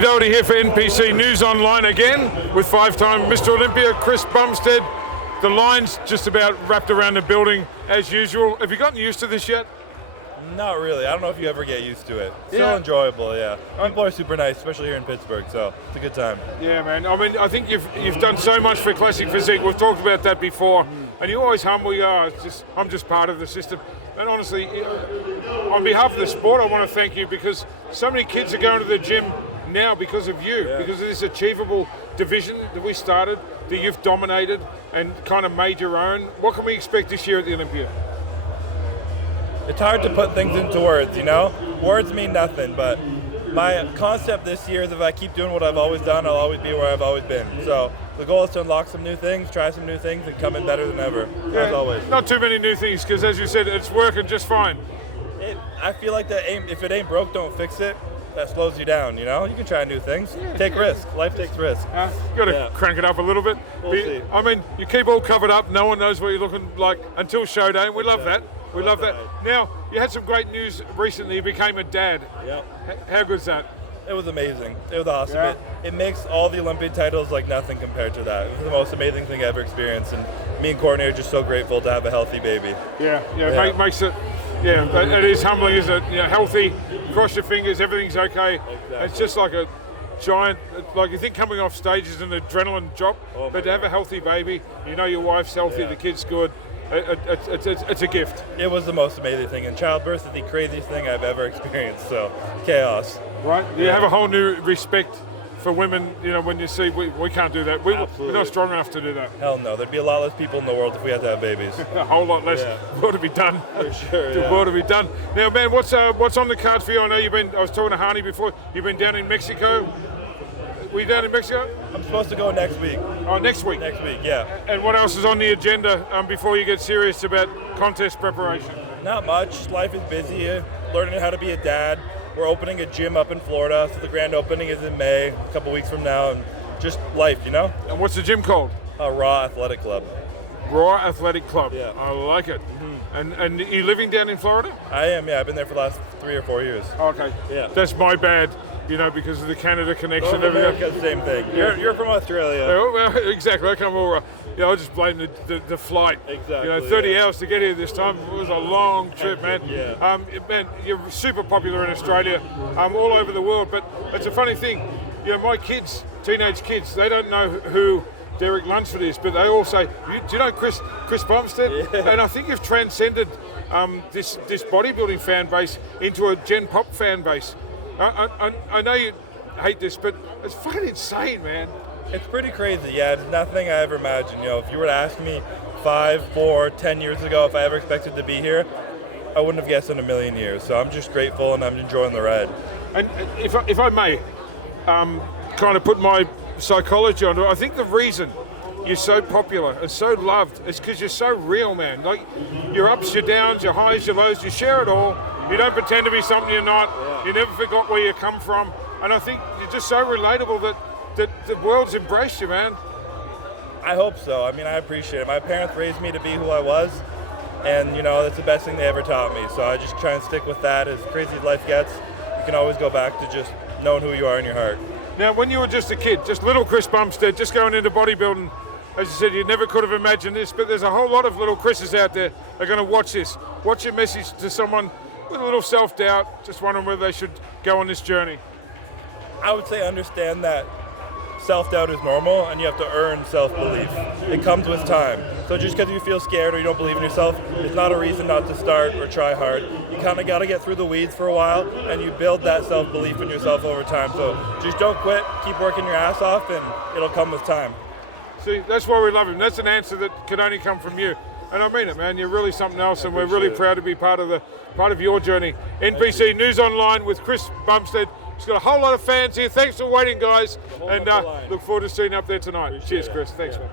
Lee Doherty here for NPC News Online again with five-time Mr. Olympia, Chris Bumstead. The line's just about wrapped around the building as usual. Have you gotten used to this yet? Not really. I don't know if you ever get used to it. Still enjoyable, yeah. People are super nice, especially here in Pittsburgh, so it's a good time. Yeah, man. I mean, I think you've done so much for Classic Physique. We've talked about that before, and you always humble. I'm just part of the system. And honestly, on behalf of the sport, I want to thank you because so many kids are going to the gym now because of you, because of this achievable division that we started, that you've dominated and kind of made your own. What can we expect this year at the Olympia? It's hard to put things into words, you know? Words mean nothing, but my concept this year is if I keep doing what I've always done, I'll always be where I've always been. So the goal is to unlock some new things, try some new things, and come in better than ever, as always. Not too many new things, because as you said, it's working just fine. I feel like if it ain't broke, don't fix it. That slows you down, you know? You can try new things. Take risk. Life takes risk. You got to crank it up a little bit. We'll see. I mean, you keep all covered up. No one knows what you're looking like until show day. We love that. We love that. Now, you had some great news recently. You became a dad. Yep. How good's that? It was amazing. It was awesome. Yeah. It makes all the Olympic titles like nothing compared to that. It was the most amazing thing I ever experienced, and me and Courtney are just so grateful to have a healthy baby. Makes it. Yeah, it is humbling, isn't it? Healthy. Cross your fingers. Everything's okay. Exactly. It's just like a giant. Like you think coming off stage is an adrenaline drop, but to have a healthy baby, you know your wife's healthy, the kid's good. It's a gift. It was the most amazing thing, and childbirth is the craziest thing I've ever experienced. So chaos. Right? You have a whole new respect for women. You know, when you see we can't do that. We're not strong enough to do that. Hell no. There'd be a lot less people in the world if we had to have babies. A whole lot less. More to be done. For sure. More to be done. Now, man, what's on the cards for you? I know I was talking to Hani before. You've been down in Mexico. Were you down in Mexico? I'm supposed to go next week. Oh, next week? Next week, yeah. And what else is on the agenda before you get serious about contest preparation? Not much. Life is busy. Learning how to be a dad. We're opening a gym up in Florida, so the grand opening is in May, a couple weeks from now, and just life, you know? And what's the gym called? Raw Athletic Club. Raw Athletic Club. Yeah. I like it. And are you living down in Florida? I am, yeah. I've been there for the last 3 or 4 years. Okay. Yeah. That's my bad. Because of the Canada connection. America's the same thing. You're from Australia. Well, exactly. I come over. I just blame the flight. Exactly. 30 hours to get here this time. It was a long trip, man. Yeah. Man, you're super popular in Australia, all over the world. But it's a funny thing. My kids, teenage kids, they don't know who Derek Lunsford is, but they all say, "Do you know Chris Bumstead?" Yeah. And I think you've transcended this bodybuilding fan base into a Gen Pop fan base. I know you hate this, but it's fucking insane, man. It's pretty crazy, yeah. It's nothing I ever imagined. If you were to ask me 5, 4, 10 years ago if I ever expected to be here, I wouldn't have guessed in a million years. So I'm just grateful and I'm enjoying the ride. And if I may, kind of put my psychology onto it, I think the reason you're so popular and so loved is because you're so real, man. Like your ups, your downs, your highs, your lows, you share it all. You don't pretend to be something you're not. You never forgot where you come from. And I think you're just so relatable that the world's embraced you, man. I hope so. I mean, I appreciate it. My parents raised me to be who I was. And, that's the best thing they ever taught me. So I just try and stick with that. As crazy as life gets, you can always go back to just knowing who you are in your heart. Now, when you were just a kid, just little Chris Bumstead, just going into bodybuilding, as you said, you never could have imagined this, but there's a whole lot of little Chris's out there that are going to watch this. What's your message to someone with a little self-doubt, just wondering whether they should go on this journey? I would say understand that self-doubt is normal and you have to earn self-belief. It comes with time. So just because you feel scared or you don't believe in yourself, it's not a reason not to start or try hard. You kind of got to get through the weeds for a while and you build that self-belief in yourself over time. So just don't quit, keep working your ass off, and it'll come with time. See, that's why we love him. That's an answer that can only come from you. And I mean it, man. You're really something else, and we're really proud to be part of your journey. NPC News Online with Chris Bumstead. He's got a whole lot of fans here. Thanks for waiting, guys, and look forward to seeing you up there tonight. Cheers, Chris. Thanks, man.